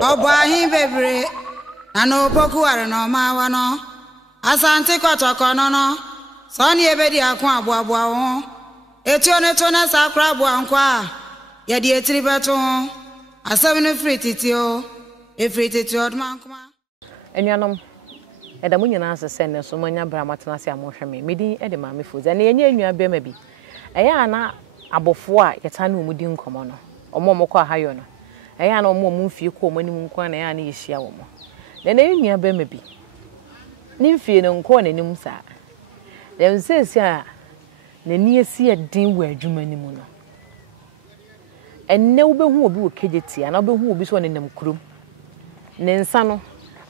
Obahi bebre na no poku are no mawa no asante kotoko no no so ne ebedi akwa aboaboa ho etio ne to na sakra aboa nkwa ye de etiri beto ho asem ne frititio efrititio odmankoma enuanom edamu nyina asese ne so manya bra matena se amohweme medi ede maame foza na yenye enua bema bi eya na abofo a yeta na omudi nkomo no omomokọ ahayo no eya na omom mfie ko omanim nkwa na ya na yehia wo mo na enua bema bi ni mfie no nkọ na nim sa dem sesi a na ni esi edin wo adwuma nim no enne wo behu obi wo kejeti ana wo behu obi so ne nam kurom ne nsa no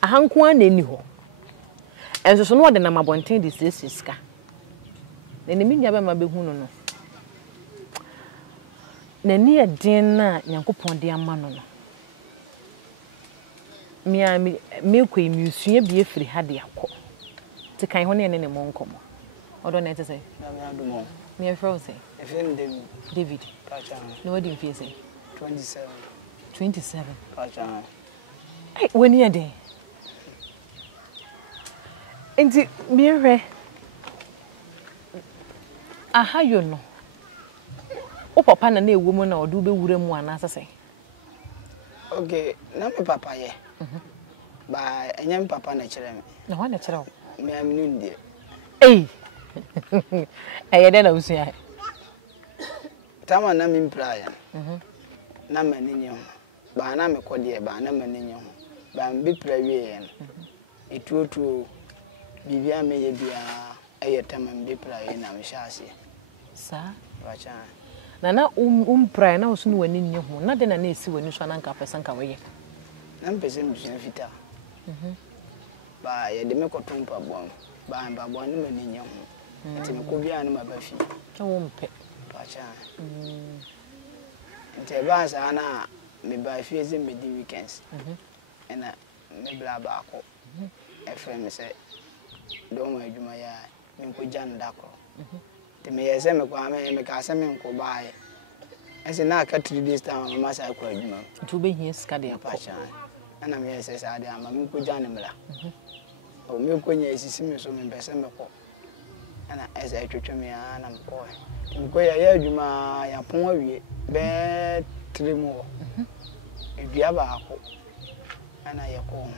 ahanko a na eni ho enso so no de na mabonten de sesiska na ne minua be ma behu no no na ni edin na Nyankopon de ama no no me koi musua bi efiri ha de akọ te kan ho ne ne mo nkomo odo na etese na me adumo me afro say efin David pacha no what do you feel say 27 pacha ai woni ade enti mirre aha yo no o papa na ewu mu na odu be wure mu ana asase okay na me papa ye ba enyem papa na kire me na wa na kire o me aminu ndie aye na usua tama na me mpra ya na maninyo ba na me kodie ba na maninyo ba mbi pra wie ye etuotuo bibia me ye bia eye tama mbi pra ye na me hyase sa wacha na pra na osu no wani nye ho na de na esi wani so na nka pesa nka we ye na mpese mbusu fita ba ye de me kotompa bom ba mba bom ne maninyo ho enti me ko bia na mabafi wo mpe wacha enti ba sa na me ba fi eze me di weekends ena me bla ba ko efre me se don wa adwuma ya me ko jan dako te me yese me kwa me ka se me nko baaye ese na ka 3 days time ma sa ko adwuma to be here ska de apacha ana me yese sa de ama me ko jan mla o me ko nya esisi me so me bese me ko ana ese atwetwe me ana me ko me ko ya adwuma ya pon awie be 3 mo edua ba ko ana ye ko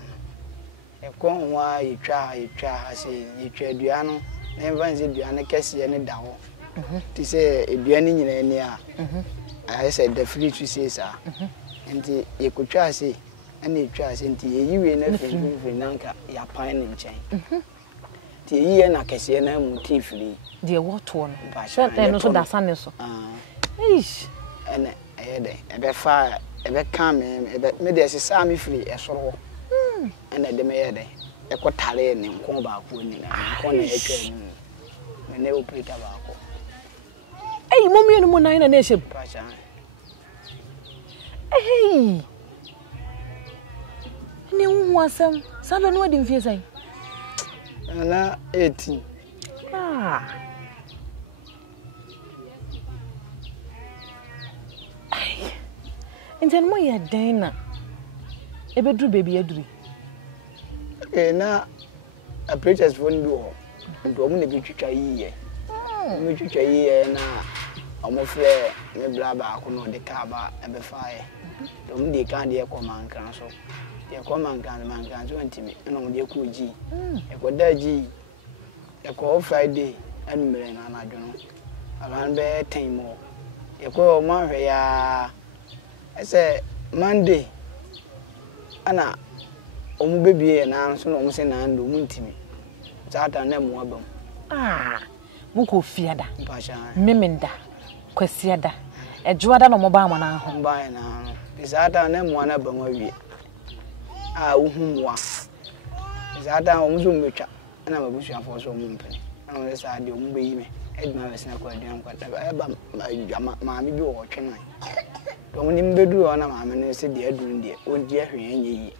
ekon wa yetwa ha se yetwa dua no na envanze dua ne kese ne dawo ti se edua ne nyina ni a se the free to say sa enti yekotwa se ana etwa se enti yeyiwe na free nanka ya pan ne nchen ti yeyiye na kese na mu ti free de woto no so no so da sane so eish ene ayede ebe fa ebe kan me de sesa me free S0rrowfully and the mayor day, a quartale and come back when corner a me never play tobacco. Hey, mommy, and one nine nation. Hey, no one some wedding fees. And 18. Ah, and then my Dana. A bedroom baby, a dream. Na a preacher's phone door. And woman be to try ye. Me to try ye na almost flare, me blabber, could the carba and the fire. Don't they can't dear command council. Your command can man can 20 me, and on the cool G. A quadra G. A call Friday, and me and I don't know. Around there 10 more. A call Monday, I say Monday. Ana omu bebie na so no omu se na ndo muntimi zata na mu abam muko fiada mpasha memenda kwasiada ejuada no moba amana ho mba na zata na mu na bam awie uhumwa zata omu so metwa na mabusu afo so omu mpene na omu se ade omu beyime edma wese na kwa aduan kwata eba maami bi wo twena to mu nim bedu ona maami ne se de aduru de onji ahwe enye yi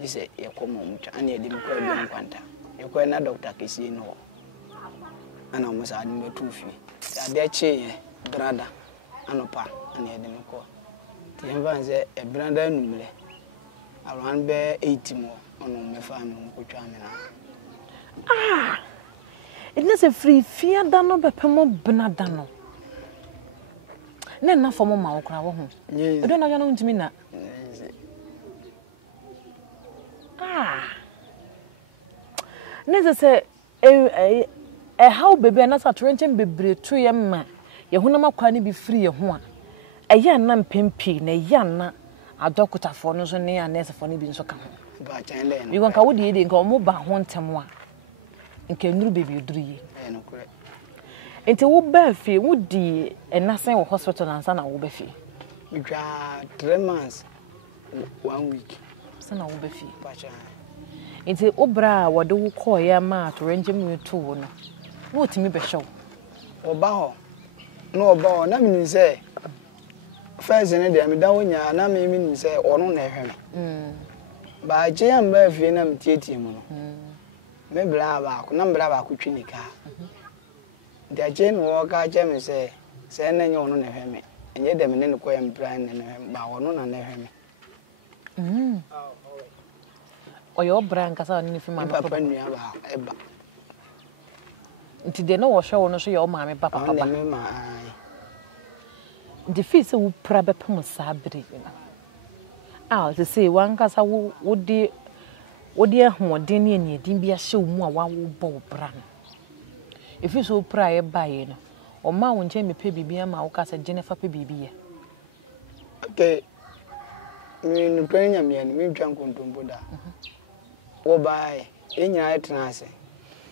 dise yekomo mutwa ana ede mkwa aduan kwanta yekwa na doctor kesi no ana omu sa ade betu fi ade ache ye brada anopa ana ede mkwa yɛmfa sɛ ɛbranda numre around be 80 more ɔno mɛfa me nkotwa me na it is a free fear da no bepemo benada no na na fo mo ma wo kra wo ho e do na yo no ntimi na nese se how baby na sa trenchen bebre to ye ma ye honam akwa ne bi free ye ho a eye na mpempi na ye na adokutafo no so ne ya nesefo ne bi nso ka ho ba chan le you gon ka wo de nka mo ba ho ntem a nka nuru baby oduru ye no kure enti wo ba fie wo di enasen wo hospital ansa na wo ba fie mitwa 3 months 1 week sana wo ba fie ba chan enti obra wo de wo call ya ma to range me to wo no wo timi be show oba ho no oba ho na me say first ne de me da wo nya na me me say ono na ehwe me ba je am ba fie na me tietie mu no me bra ba ko na bra ba ko twinika de je no wo ka je me say na nya ono na ehwe me enye de me ne ko yam bra na na ba ono na ehwe me oyo bra nka sa ni fi ma papa nua ba eba nti de no wo hwe wo no so ye o ma me papa ba me ma the face wo pra be pam sabre na to say wan ka sa wo de ahoden ne ani din bia hye mu a wa wo bo bra no if you so pra ye bae no o ma wo nche me pe bibia ma wo ka sa Jennifer pe bibia okay me no penya me ni me twa nkontombo da wo bae enya etena ase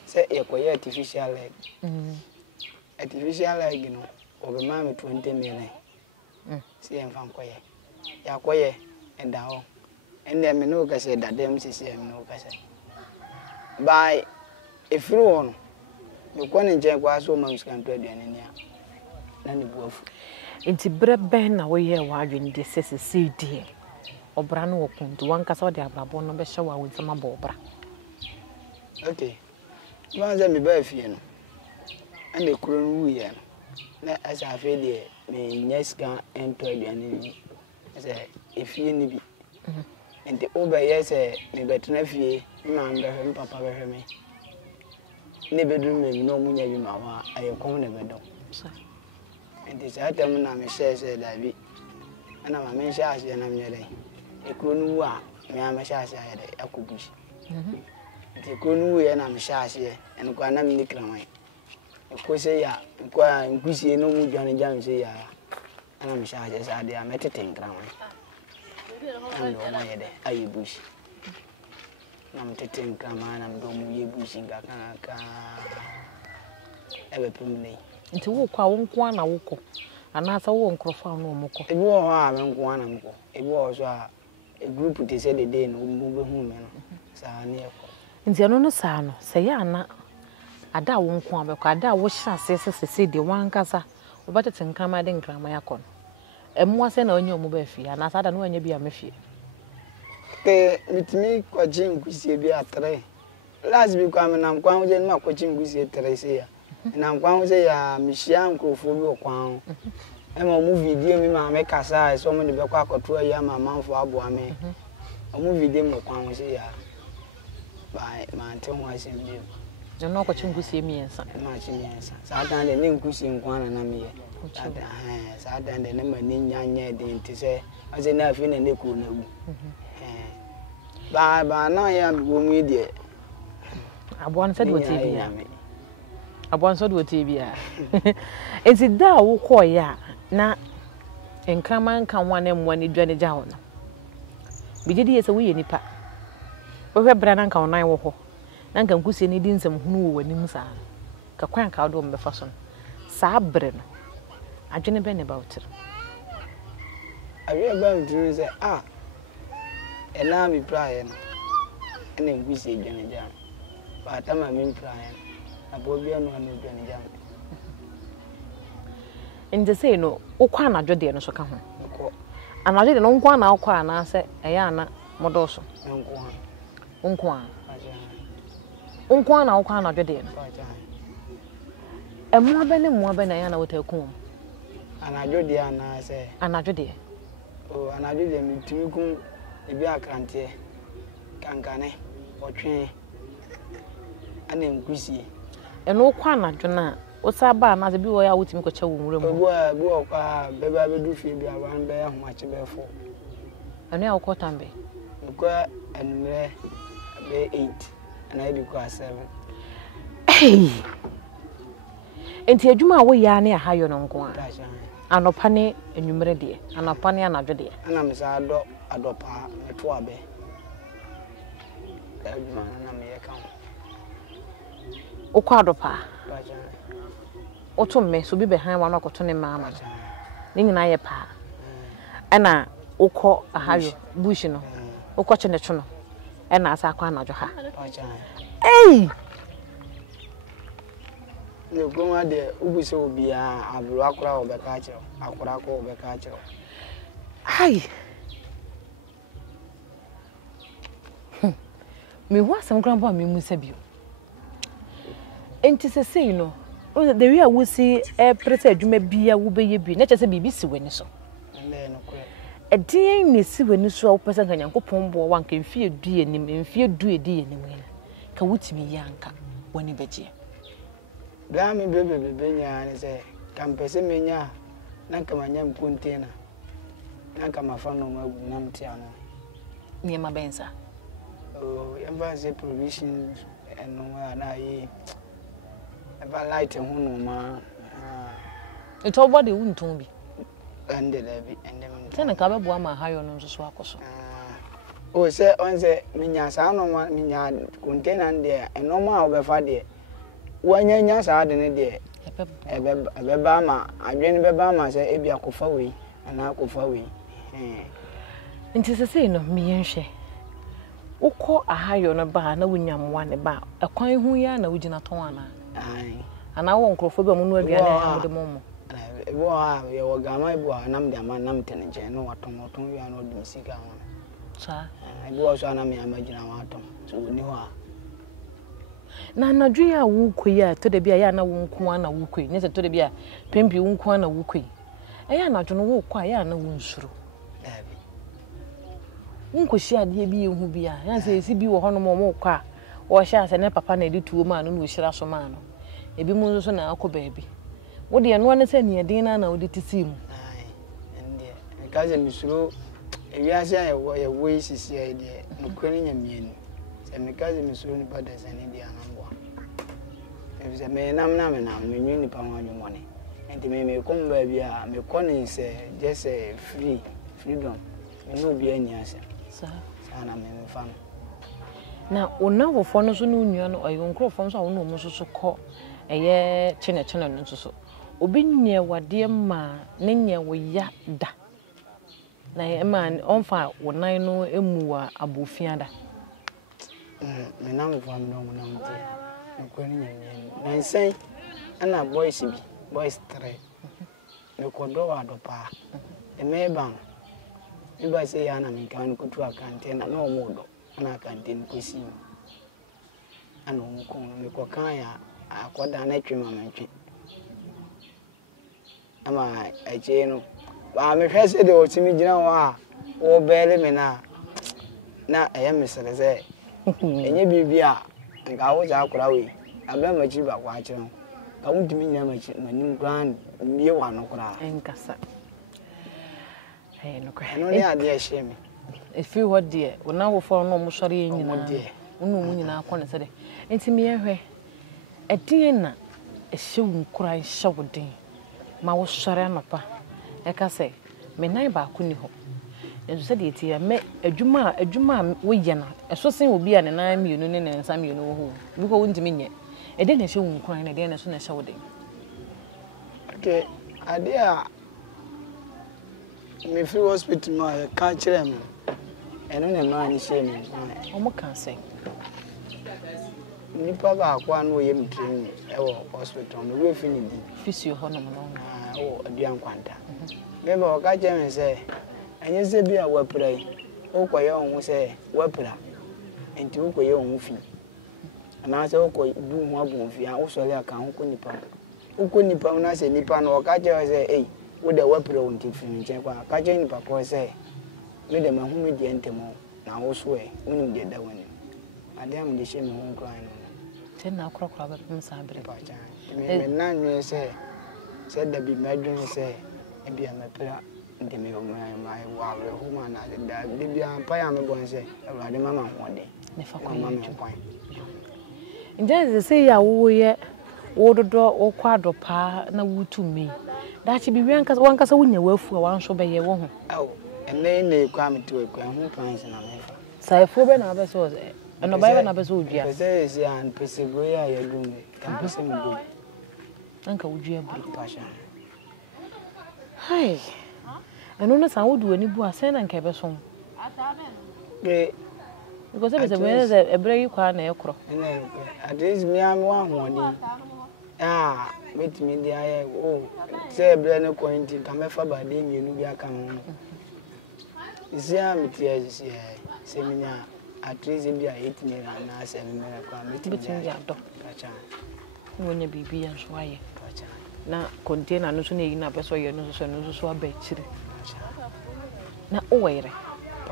say ye koye artificial leg artificial leg no o be ma me 20 million si en fan koye ya koye enda ho ende me no ka se dadem sisi me no ka se bai efiri won me ko ne nje kwa so ma mskanto aduane nia na ne buafu enti bre ben na wo ye wa adwene de sese CD obra no wokuntu wanka sa de abrabo no be hye wa wonsama bo obra okay wanza me ba fie no ande kuro no wuye no na asa afi de me nyeska ento aduane ni asa efie ni bi enti oba yese me betena fie ma mbehwe me papa behwe me ne bedru me no munya bi ma wa ayekon ne bedo enti sa tem na me shese da bi ana ma me sha ase na me yele ekro no wu a me ama sha ase ayede akobushi enti ekro no wu ye na me sha ase en kwa na me ni kraman ko se ya kwa nkusie no mu dwane jam se ya ana me sha ase sa de a metete kraman and no one yede ayebush nam tete nkrama na ndo mu yebush ngaka ka ebe pumne nti wo kwa wo nko na wo ko anasa wo nkrofo no mo ko ebi wo ha me nko na mko ebi wo so a group te se de dey no mo be hu me no sa na e ko nti ano no sa no se ya na ada wo nko abekọ ada wo hya sese de wankasa wo batete nkrama de nkrama yakọ emu ase na onye omuba afia na asada no anya bia mafie ke mitimi kwaji nkusie bi atre last bi kwa menam kwa je no kwaji nkusie tre se ya na kwa se ya mihia nkrofo bi okwan ema mu video mi ma me kasa so mo de be kwa akoto ya ma manfo abo ame mu video mo kwa se ya ba ma nte ho ase bi no kwaji nkusie miensa ma chi miensa sa dan de nkusie nkwan na me ye sa dan de ne ma ni nyanya de nti se ase na afi na ne ko na wu ba na ya go mu de abon said what bia abon said what bia enti da wo ko ya na enkraman kan wane mo ni dwane ja ho no bigedi ye se wo ye nipa wo hwe bra na kan onan wo ho na kan kusie ni di nsam hunu wo wanim sa ka kwan ka do mbefa so sa bre no adwene be ne ba wotir awie ba mtiri se ena mi praye no ene ngusie dwane ja ba tama mi praye na bo bia no na dwane ja nje sei no ukwa na dwode no so ka ho anadwe de no nkwa na ukwa na se eya na modoso nkwa na ukwa na dwode no emu abe ne mu abe na ya na wotakum anadwo de ana se anadwo de Oh, and I did them to go a beer canty, cancane, or train, and then greasy. And no quana, Jonah, what's our bar, as a boy out with him, coach, room. Baby, I will do Phoebe around there, much before. And now, Cotambe. And there, 8, and I do class 7. Hey! And here, Juma, we are near higher on Guan. And a penny, and you made it, and a penny another day. And I'm sad, a drop, a twabe. That man, and I'm here come. O quadrupa. Autumn so be behind 1 or 20 mamma. Ning I a pa. And I, O call a high bush, no, O catching the tunnel. And as I can't have her. Hey! No, go out there, who so be a Burakra or Becacho, a Curaco or Becacho. Hi! Me was some grandpa, me musabu. And to say, you know, the real will see a pretty, you may be a woobie be, not as a BBC when so. A dear Miss when you saw person and Uncle Pombo, one can fear dear name and fear do a dear anyway. Can wit me, Yanka, when you bet ye. Damn, baby, baby, and say, Can Pessimania, Nakamanyam Puntena, Nakamafano, Namtiano. Near my benza. Oh, embassy provisions and no one I ever light a woman. It's all body wouldn't tell me. And the levy and them. Then a cab one my high on the swakos. Oh, say on the Minas, I don't want Minas container there, and no more over Fadi. 1 year, I didn't there. A Bama, I didn't Bama say, Ebia Kofawi, and I Kofawi. And 'tis a saying of me and she. Oko a high on a bar, no winyam one about a coin who ya no wujina toana. Aye, and I won't crow for the moon with the moment. Wow, you were gamma, and I'm the man, I'm telling you, no, what you are not doing cigar. Sir, I was on me, imagine our atom, so we knew her. Nana Dria Wuquia to the Biana Wunquana Wuqui, never to the Bia, Pimpy Wunquana Wuqui. I am not on a walk quite no wounds. Uncle shall be who be a, and says he be a honor more car, or shall and papa need to a man who shall also man. A be more than a baby. What do you want to send me a dinner now? Did you see him? Aye, and dear, cousin Miss Rowe, if you say a ways is the idea, no cunning a mean. And my cousin Miss Rowe, but there's an Indian number. If it's a man, I'm not a pound on your money. And to me, come baby, my conning is just a freedom. No be any answer. Sir, and I'm in fun. Now, on now for no union or your uncle from so no so call a year chinna and so. Obi near what dear ma, Ninya we ya da. Na a man on fire when I know a mua abufianda. My name from no one. I say, and a boys three. The Cordoa do pa. The Maybang. If I say, Anna, I can go to a canteen, no more, and I can't pussy. And on Kokaya, I got an atrium. Am I a chain? I'm a first day or to me, you know, or barely me now. Now I am Mr. Zay. And you be beer, and I was out away. I remember you about watching. Come to me, my new grand, be one of and Cassa. Hey, no cry. No, yeah, dear, shame. If you were dear, when now for no more sorry in your dear, no in our corner today. And to me, a dear, a shoe cry shouting. Ma was sorry, Napa. I can say, me neighbor couldn't hope. And said it here, me a Juma, we yana. A sourcing will be an 9 million and some you know who. We go into me yet. A dinner shoe crying again as soon as shouting. Okay, idea. Me free hospital my can't and only man is saying, what can say? Nipa ba one way in training hospital, the way finity. Physio honor, oh, a young quanta. Maybe I'll catch him and say, and you say be a weapon. Oh, quite will say, weapon, and to your own fee. And I say, oh, do one bone fee, also there can who nipa. Who couldn't nipa, I say, Nipan or catch her say, hey. With the weapon on Tiffany, catching Paco say, me dem ho me die ntemo na wo so e wonim de da wani ade am de she me ho kran no ten na krokra ba msabre pa cha me na nwe se da bi medwon se e bia me pra de me o mai wa we ho ma na da de bia pa ya me bon se awade mama ho de ne fa kwa mama kwan nje se ya wo ye wo dodo wo kwado pa na wutumi dachi bi wankasa wunya wafu a wanso be ye wo ho aw ene kwa me to kwa ho plans na me fa saifo be na be so eno ba na be so odua pese esi an pese go ya ya dum kan pese mi go anka wodua bru pasha hai eno na san wodu ani bu asen na nka be so ke because be se ebre yi kwa na ekro ene at least me am wa ho metimi dia aye se ebre ne kointi ka mefa ba de mienu bi aka ho isia metia se minya at least bi a 8 naira na 7 naira kwa metimi dia do acha wonya bibi ya so aye acha na container no so na yi na be so ye no so aba chiri na owere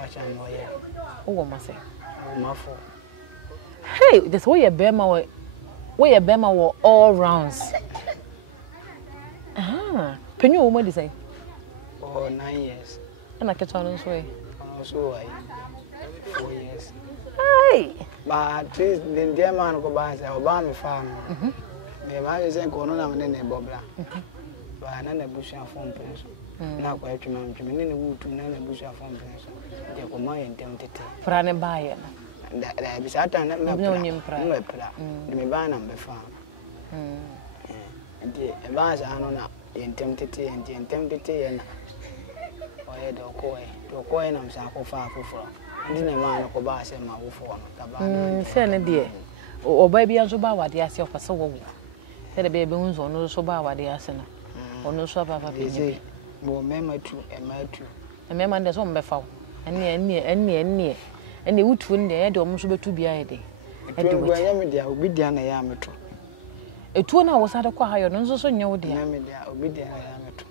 acha no ye owo mase mafo hey this way ye be ma wo all rounds penyu wo mo di say oh 9 years na keto no so e so ai 4 years hey ba at least den dia man ko ba say oba me fa no me ma ye say ko no na me ne bobla ba na busha phone penso na kwa etuma ntumi ne wutu na busha phone penso de ko ma ye ntem tete fra ne ba ye na da bi sata na me pra de me ba na me fa de e ba sa no na ntem tete ye na oye do ko e na msa ko fa afoforo ndi na ma no ko ba se ma wo fo no ka ba na se ne de oba bi anzo ba wade ase okwase wo wo se de be hunzo no so ba wade ase na ono so ba ba bi bo mema tu mema nde so mbefa ene wutu nde ye de omo so betu bia ye de e de wo ya me dia obi dia na ya meto etuo na wo sade kwa hayo no so nya wo dia ya me dia obi dia na ya meto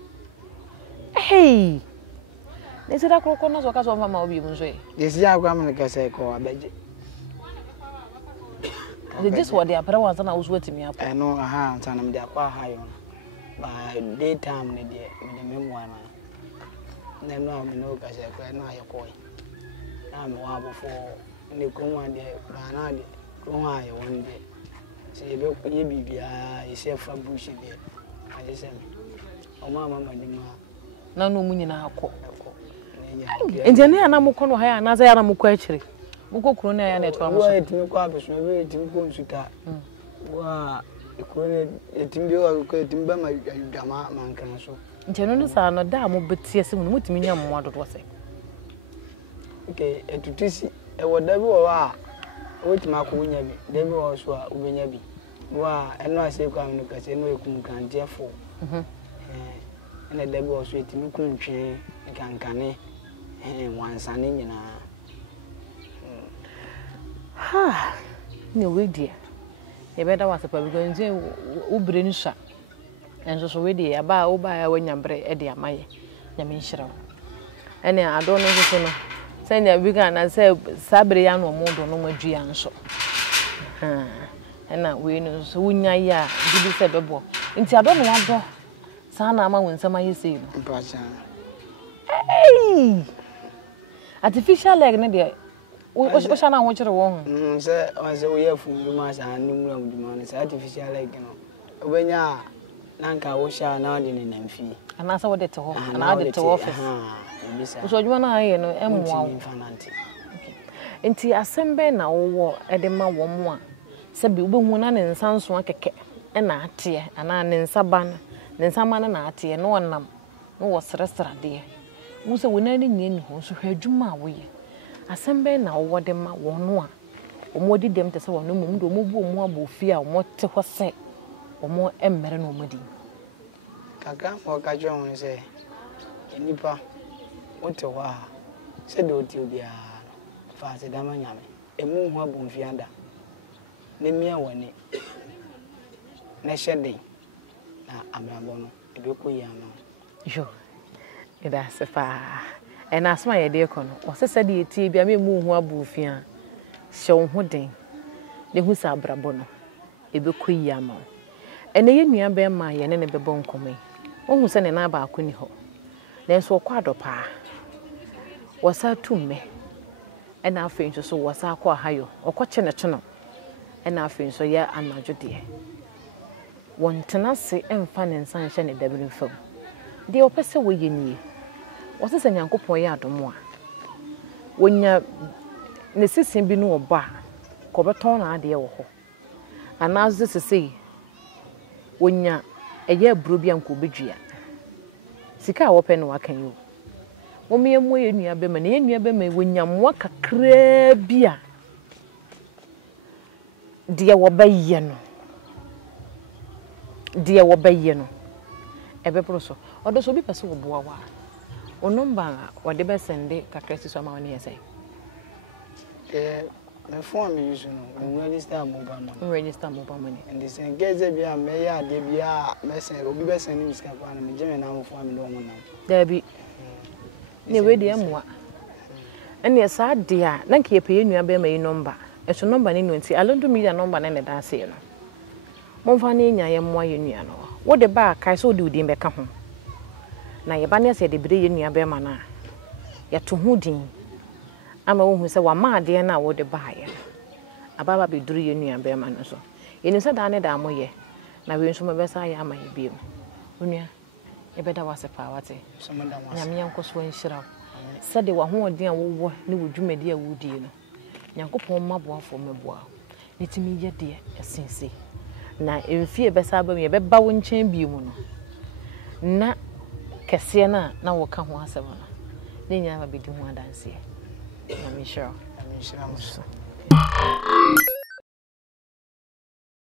hey ne se da kroko no so ka so mama obi mu so e desi ya kwa me ka se ko abeje de this what they apara wansa na wo so atimi apa no aha nsa na me dia kwa hayo ba daytime ne de me memoa na no am no ka se ko no ayeko na me wa bofo ne kuma de ba na de ko ha ye won de se be ko ye bibia ye se fa bush de aje se me o mama ma de ma na no mu nyina akọ enje ne ana mukọ no ha ya na za ya na mukọ akire mukọ kuro na ya na eto amuso wa etimi ko abeso be etimi ko nsuta wa ikone etimi be wa ko etimi ba ma dwama mankan so nje no ne sa no da mo betie se mu mutimi nya mo adodo se okay etutisi e woda bi wo a otima ko nya bi de bi wo so a ubenya bi wa eno ase ko amno ka se no ekum kan defo ene de bi wo so etimi ku ntwe kankane wansane nyina ha ne we dia e beda wasepa bi gonje ubre nsa enso so we dia ba o ba ya wanyambre e dia maye nyame nhira ene ado no so no senya bi ga na se sabre ya no modo no madua nso ena we no so wunya ya bibi se bebo nti ado no ado sa na ama wonsam ayese no mpacha hey artificial leg ne de o sha na ho kire wo ho se o se wo yafu ma sa ni mu am duma ne sa artificial leg no obenya nanka wo sha na de ne namfi ana sa wo de te ho ana de te office so djuma na aye no emwa wo nti asembe na wo de ma wo mo a se bi obehu na ne nsanso akeke na ate ana ne nsaba ne nsama na ate no wonam no wo sresra de wo se wona ni nyeni ho so hwadwuma wo ye asembe na wo de ma wo no a omo di dem te se wo no mum do mo bu omo abofi a omo te ho se omo emmere no omadi kaka mo ka jo won se nipa oto wa se do ti obia fa se dama nyame emu ho abomfi anda ne mia wani na shede na abrabo no ebe ko yi ama jo ida se fa ɛna asma yɛ de kɔ no ɔsesa de etie bia me mu hu abu fia hyɛ wo ho den ne hu sa abrabɔ no ebekɔ yi ama wo ɛna yɛ nua bɛ ma yɛ ne bɛbɔ nkɔmɔ yi wohu sɛ ne na ba akɔ ni hɔ nanso ɔkɔ adɔpaa wɔsa tumme ɛna afei nso so wɔsa akɔ ahayo ɔkɔ kye ne kye ɛna afei nso yɛ anadwo deɛ wɔntena se ɛmfa ne nsa nhyɛ ne dabere fam deɛ ɔpɛ sɛ wɔyɛ nie wɔsɛ sɛ Nyankopɔn yɛ adom a wonya ne sisi bi no ɔba kɔbɛtɔn na adeɛ wɔ hɔ anaasɛ sesei wonya ɛyɛ aburo bi anko bedua sika a wɔpɛ no wakan yi wo mmea mu yɛ nua bɛma ne yɛ nua bɛma wonya mmoa kakraa bi a deɛ wɔbɛyɛ no ɛbɛporo so ɔdo so bi pɛ sɛ wɔboa wa o number wɔde bɛsɛnde kakra si so ama wɔne yɛ sɛ my phone me use no register mobile money and this engage be a me ya de bia me send obi be send me sika pa na me geme na mo phone me do ho na da bi ne we de amoa ɛne ɛsa de a na nke yɛpɛ nua bɛ ma yi number ɛso number ne no nti Alandu Media number ne da ase no momfa ne nya yɛ moa yɛ nua no wo de ba kai so de udin bɛka ho na yɛba ne sɛ de bire yɛ nua bɛ ma na yɛto ho din ama wo hu sɛ wa ma ade na wo de baayɛ ababa be duru yɛ nua bɛ ma no so yɛni sɛ da ne da amoyɛ na we nso mebɛsa yɛ ama yɛ biem onua yɛbɛda wase pa wate nyame yanko so nhyira sɛ de wa ho ɔden a wo ne wo dwumadi a wo die no Nyankopɔn maboafo meboa ne timi yɛ de ɛsense na emfie bɛsa ba me yɛbɛba wo nkyɛn biem no na kɛseɛ na wo ka ho asɛm no ne nyama bɛdi ho adanseɛ. I'm sure.